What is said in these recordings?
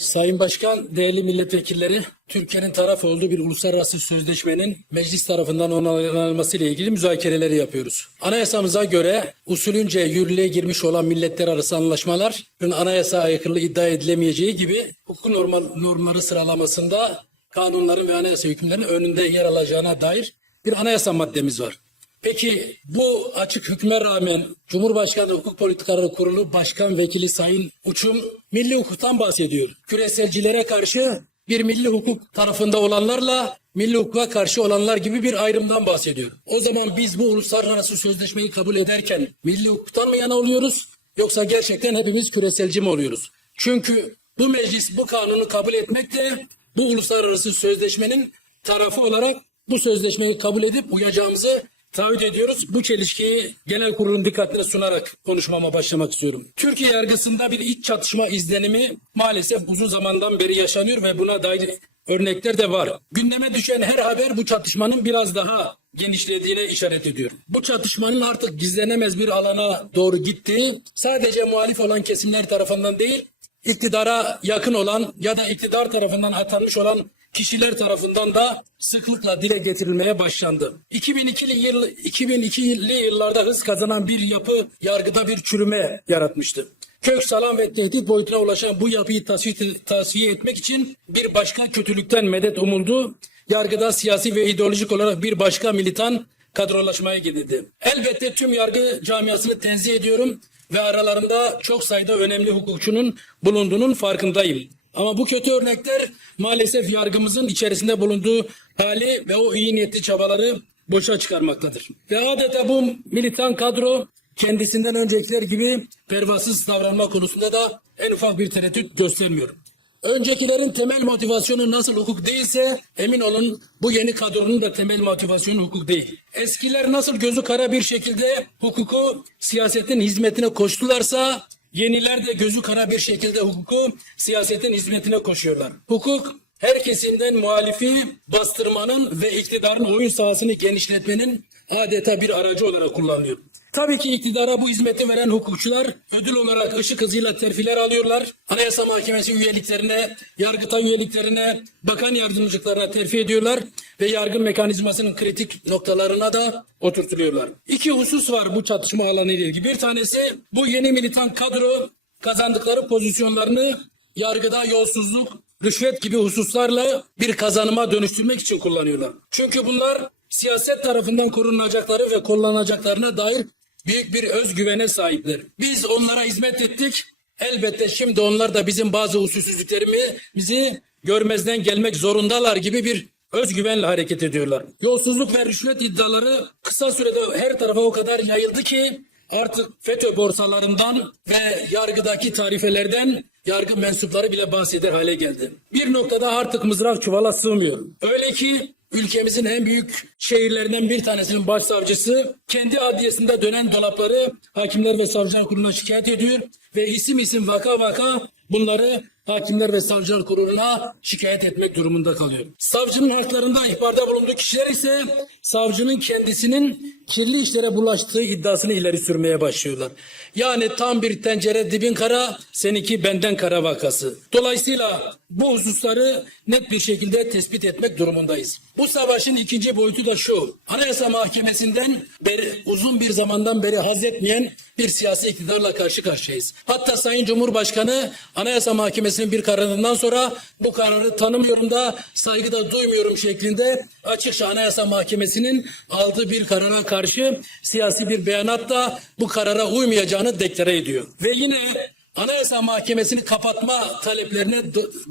Sayın Başkan, değerli milletvekilleri, Türkiye'nin taraf olduğu bir uluslararası sözleşmenin meclis tarafından onaylanması ile ilgili müzakereleri yapıyoruz. Anayasamıza göre usulünce yürürlüğe girmiş olan milletler arası anlaşmaların anayasa aykırılığı iddia edilemeyeceği gibi hukuk normal, normları sıralamasında kanunların ve anayasa hükümlerinin önünde yer alacağına dair bir anayasa maddemiz var. Peki bu açık hükme rağmen Cumhurbaşkanı Hukuk Politikaları Kurulu Başkan Vekili Sayın Uçum milli hukuktan bahsediyor. Küreselcilere karşı bir milli hukuk tarafında olanlarla milli hukuka karşı olanlar gibi bir ayrımdan bahsediyor. O zaman biz bu uluslararası sözleşmeyi kabul ederken milli hukuktan mı yana oluyoruz yoksa gerçekten hepimiz küreselci mi oluyoruz? Çünkü bu meclis bu kanunu kabul etmekle bu uluslararası sözleşmenin tarafı olarak bu sözleşmeyi kabul edip uyacağımızı taahhüt ediyoruz. Bu çelişkiyi genel kurulun dikkatine sunarak konuşmama başlamak istiyorum. Türkiye yargısında bir iç çatışma izlenimi maalesef uzun zamandan beri yaşanıyor ve buna dair örnekler de var. Gündeme düşen her haber bu çatışmanın biraz daha genişlediğine işaret ediyor. Bu çatışmanın artık gizlenemez bir alana doğru gittiği sadece muhalif olan kesimler tarafından değil, iktidara yakın olan ya da iktidar tarafından atanmış olan kişiler tarafından da sıklıkla dile getirilmeye başlandı. 2002'li yıl 2002'li yıllarda hız kazanan bir yapı yargıda bir çürüme yaratmıştı. Kök salam ve tehdit boyutuna ulaşan bu yapıyı tasfiye, tasfiye etmek için bir başka kötülükten medet umuldu. Yargıda siyasi ve ideolojik olarak bir başka militan kadrolaşmaya gidildi. Elbette tüm yargı camiasını tenzih ediyorum ve aralarında çok sayıda önemli hukukçunun bulunduğunun farkındayım. Ama bu kötü örnekler maalesef yargımızın içerisinde bulunduğu hali ve o iyi niyetli çabaları boşa çıkarmaktadır. Ve adeta bu militan kadro kendisinden öncekiler gibi pervasız davranma konusunda da en ufak bir tereddüt göstermiyor. Öncekilerin temel motivasyonu nasıl hukuk değilse emin olun bu yeni kadronun da temel motivasyonu hukuk değil. Eskiler nasıl gözü kara bir şekilde hukuku siyasetin hizmetine koştularsa yeniler de gözü kara bir şekilde hukuku siyasetin hizmetine koşuyorlar. Hukuk her kesimden muhalifi bastırmanın ve iktidarın oyun sahasını genişletmenin adeta bir aracı olarak kullanılıyor. Tabii ki iktidara bu hizmeti veren hukukçular ödül olarak ışık hızıyla terfiler alıyorlar. Anayasa Mahkemesi üyeliklerine, Yargıtay üyeliklerine, bakan yardımcılıklarına terfi ediyorlar ve yargı mekanizmasının kritik noktalarına da oturtuluyorlar. İki husus var bu çatışma alanı ile ilgili. Bir tanesi bu yeni militan kadro kazandıkları pozisyonlarını yargıda yolsuzluk, rüşvet gibi hususlarla bir kazanıma dönüştürmek için kullanıyorlar. Çünkü bunlar siyaset tarafından korunacakları ve kullanacaklarına dair büyük bir özgüvene sahipler. Biz onlara hizmet ettik. Elbette şimdi onlar da bizim bazı usulsüzlüklerimizi görmezden gelmek zorundalar gibi bir özgüvenle hareket ediyorlar. Yolsuzluk ve rüşvet iddiaları kısa sürede her tarafa o kadar yayıldı ki artık FETÖ borsalarından ve yargıdaki tarifelerden yargı mensupları bile bahseder hale geldi. Bir noktada artık mızrak çuvala sığmıyor. Öyle ki ülkemizin en büyük şehirlerinden bir tanesinin başsavcısı kendi adliyesinde dönen dolapları hakimler ve savcılar kuruluna şikayet ediyor ve isim isim vaka vaka bunları hakimler ve savcılar kuruluna şikayet etmek durumunda kalıyor. Savcının haklarında ihbarda bulunduğu kişiler ise savcının kendisinin kirli işlere bulaştığı iddiasını ileri sürmeye başlıyorlar. Yani tam bir tencere dibin kara, seninki benden kara vakası. Dolayısıyla bu hususları net bir şekilde tespit etmek durumundayız. Bu savaşın ikinci boyutu da şu. Anayasa Mahkemesi'nden beri, uzun bir zamandan beri haz etmeyen bir siyasi iktidarla karşı karşıyayız. Hatta Sayın Cumhurbaşkanı Anayasa Mahkemesi'nin bir kararından sonra bu kararı tanımıyorum da saygı da duymuyorum şeklinde açıkça Anayasa Mahkemesi'nin aldığı bir karara karşı siyasi bir beyanatla bu karara uymayacağını deklare ediyor. Ve yine Anayasa Mahkemesi'ni kapatma taleplerine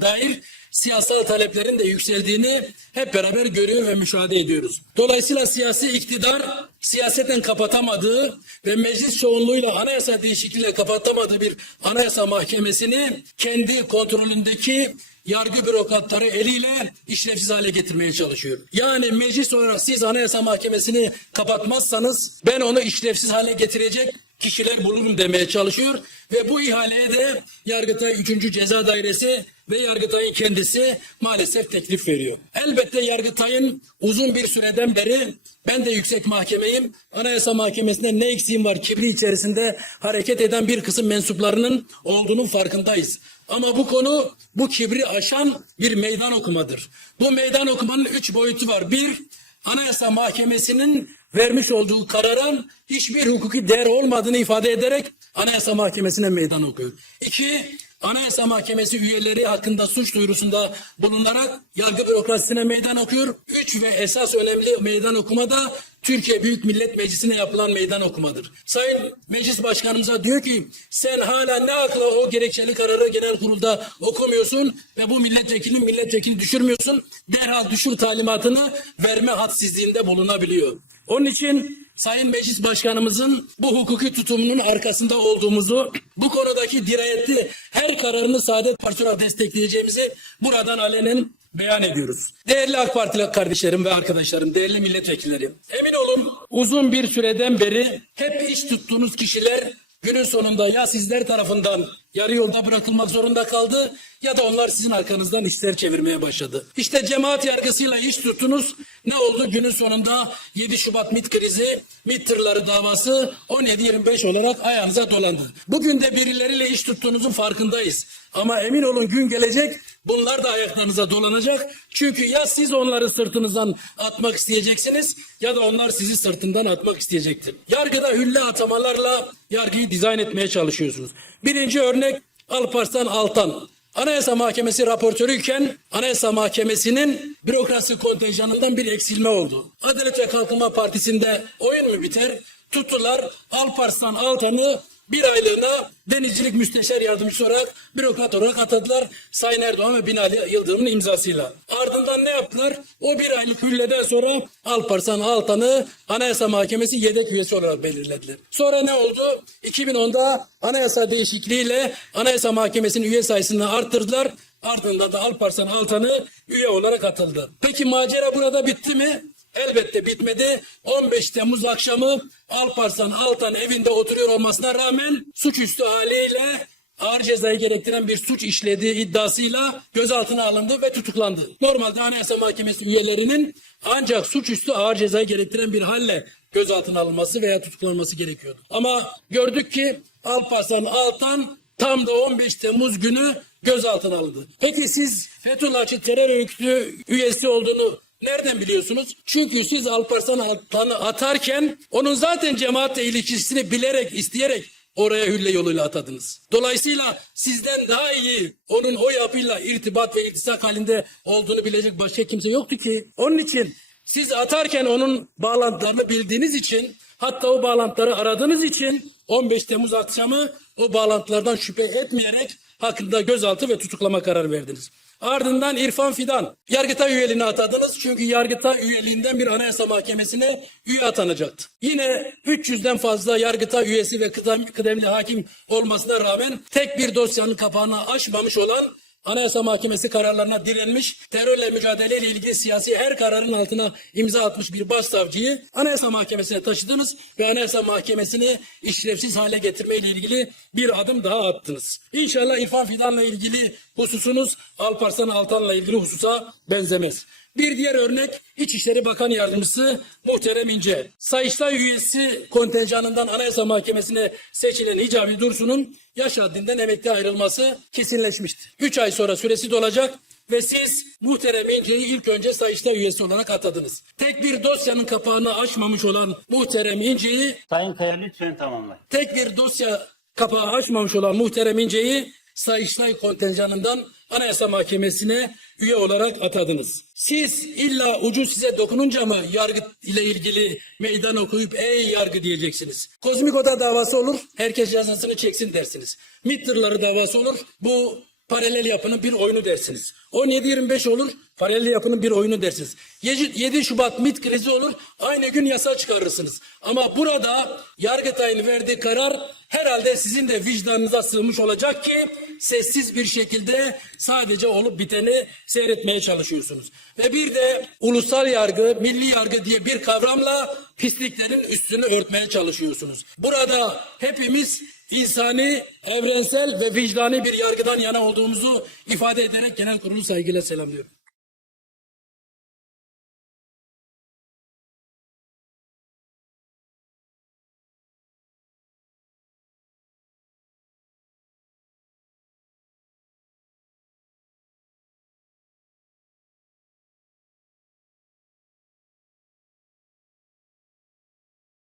dair siyasal taleplerin de yükseldiğini hep beraber görüyor ve müşahede ediyoruz. Dolayısıyla siyasi iktidar siyaseten kapatamadığı ve meclis çoğunluğuyla anayasa değişikliğiyle kapatamadığı bir anayasa mahkemesini kendi kontrolündeki yargı bürokratları eliyle işlevsiz hale getirmeye çalışıyor. Yani meclis olarak siz anayasa mahkemesini kapatmazsanız ben onu işlevsiz hale getirecek kişiler bulurum demeye çalışıyor ve bu ihaleye de Yargıtay 3. Ceza Dairesi ve Yargıtay'ın kendisi maalesef teklif veriyor. Elbette Yargıtay'ın uzun bir süreden beri ben de yüksek mahkemeyim. Anayasa Mahkemesi'nde ne eksiğim var kibri içerisinde hareket eden bir kısım mensuplarının olduğunun farkındayız. Ama bu konu bu kibri aşan bir meydan okumadır. Bu meydan okumanın üç boyutu var. Bir, Anayasa Mahkemesi'nin vermiş olduğu kararın hiçbir hukuki değer olmadığını ifade ederek Anayasa Mahkemesi'ne meydan okuyor. İki, Anayasa Mahkemesi üyeleri hakkında suç duyurusunda bulunarak yargı bürokrasisine meydan okuyor. Üç ve esas önemli meydan okuma da Türkiye Büyük Millet Meclisi'ne yapılan meydan okumadır. Sayın Meclis Başkanımıza diyor ki sen hala ne akla o gerekçeli kararı genel kurulda okumuyorsun ve bu milletvekilini milletvekili düşürmüyorsun. Derhal düşür talimatını verme hadsizliğinde bulunabiliyor. Onun için Sayın Meclis Başkanımızın bu hukuki tutumunun arkasında olduğumuzu, bu konudaki dirayetli her kararını Saadet Partisi olarak destekleyeceğimizi buradan alenen beyan ediyoruz. Değerli AK Partili kardeşlerim ve arkadaşlarım, değerli milletvekilleri, emin olun uzun bir süreden beri hep iş tuttuğunuz kişiler günün sonunda ya sizler tarafından yarı yolda bırakılmak zorunda kaldı ya da onlar sizin arkanızdan işler çevirmeye başladı. İşte cemaat yargısıyla iş tuttunuz. Ne oldu? Günün sonunda 7 Şubat MİT krizi, MİT tırları davası 17-25 olarak ayağınıza dolandı. Bugün de birileriyle iş tuttuğunuzun farkındayız. Ama emin olun gün gelecek bunlar da ayaklarınıza dolanacak. Çünkü ya siz onları sırtınızdan atmak isteyeceksiniz ya da onlar sizi sırtından atmak isteyecektir. Yargıda hülle atamalarla yargıyı dizayn etmeye çalışıyorsunuz. Birinci örnek Alparslan Altan. Anayasa Mahkemesi raportörüyken Anayasa Mahkemesi'nin bürokrasi kontenjanından bir eksilme oldu. Adalet ve Kalkınma Partisi'nde oyun mu biter? Tuttular Alparslan Altan'ı bir aylığına denizcilik müsteşar yardımcısı olarak bürokrat olarak atadılar Sayın Erdoğan ve Binali Yıldırım'ın imzasıyla. Ardından ne yaptılar? O bir aylık hülleden sonra Alparslan Altan'ı Anayasa Mahkemesi yedek üyesi olarak belirlediler. Sonra ne oldu? 2010'da anayasa değişikliğiyle Anayasa Mahkemesi'nin üye sayısını arttırdılar. Ardından da Alparslan Altan'ı üye olarak atıldı. Peki macera burada bitti mi? Elbette bitmedi. 15 Temmuz akşamı Alparslan Altan evinde oturuyor olmasına rağmen suçüstü haliyle ağır cezayı gerektiren bir suç işlediği iddiasıyla gözaltına alındı ve tutuklandı. Normalde Anayasa Mahkemesi üyelerinin ancak suçüstü ağır cezayı gerektiren bir halle gözaltına alınması veya tutuklanması gerekiyordu. Ama gördük ki Alparslan Altan tam da 15 Temmuz günü gözaltına alındı. Peki siz Fethullahçı terör örgütü üyesi olduğunu Nereden biliyorsunuz? Çünkü siz Alparslan Altan'ı atarken onun zaten cemaatle ilişkisini bilerek, isteyerek oraya hülle yoluyla atadınız. Dolayısıyla sizden daha iyi onun o yapıyla irtibat ve iltisak halinde olduğunu bilecek başka kimse yoktu ki. Onun için siz atarken onun bağlantılarını bildiğiniz için hatta o bağlantıları aradığınız için 15 Temmuz akşamı o bağlantılardan şüphe etmeyerek hakkında gözaltı ve tutuklama kararı verdiniz. Ardından İrfan Fidan. Yargıtay üyeliğine atadınız. Çünkü Yargıtay üyeliğinden bir anayasa mahkemesine üye atanacaktı. Yine 300'den fazla Yargıtay üyesi ve kıdem, kıdemli hakim olmasına rağmen tek bir dosyanın kapağını açmamış olan Anayasa Mahkemesi kararlarına direnmiş, terörle mücadeleyle ilgili siyasi her kararın altına imza atmış bir başsavcıyı Anayasa Mahkemesi'ne taşıdınız ve Anayasa Mahkemesi'ni işlevsiz hale getirmeyle ilgili bir adım daha attınız. İnşallah İrfan Fidan'la ilgili hususunuz Alparslan Altan'la ilgili hususa benzemez. Bir diğer örnek İçişleri Bakan Yardımcısı Muhterem İnce. Sayıştay üyesi kontenjanından Anayasa Mahkemesi'ne seçilen Hicabi Dursun'un yaş haddinden emekli ayrılması kesinleşmişti. 3 ay sonra süresi dolacak ve siz Muhterem İnce'yi ilk önce Sayıştay üyesi olarak atadınız. Tek bir dosyanın kapağını açmamış olan Muhterem İnce'yi Sayın Kaya lütfen tamamlayın. tek bir dosya kapağı açmamış olan Muhterem İnce'yi Sayıştay kontenjanından Anayasa Mahkemesi'ne üye olarak atadınız. Siz illa ucu size dokununca mı yargı ile ilgili meydan okuyup ey yargı diyeceksiniz. Kozmik Oda davası olur, herkes yazısını çeksin dersiniz. MİT davası olur, bu paralel yapının bir oyunu dersiniz. 17-25 olur, paralel yapının bir oyunu dersiniz. 7 Şubat MİT krizi olur, aynı gün yasa çıkarırsınız. Ama burada Yargıtay'ın verdiği karar herhalde sizin de vicdanınıza sığmış olacak ki sessiz bir şekilde sadece olup biteni seyretmeye çalışıyorsunuz. Ve bir de ulusal yargı, milli yargı diye bir kavramla pisliklerin üstünü örtmeye çalışıyorsunuz. Burada hepimiz insani, evrensel ve vicdani bir yargıdan yana olduğumuzu ifade ederek genel kurulu saygıyla selamlıyorum.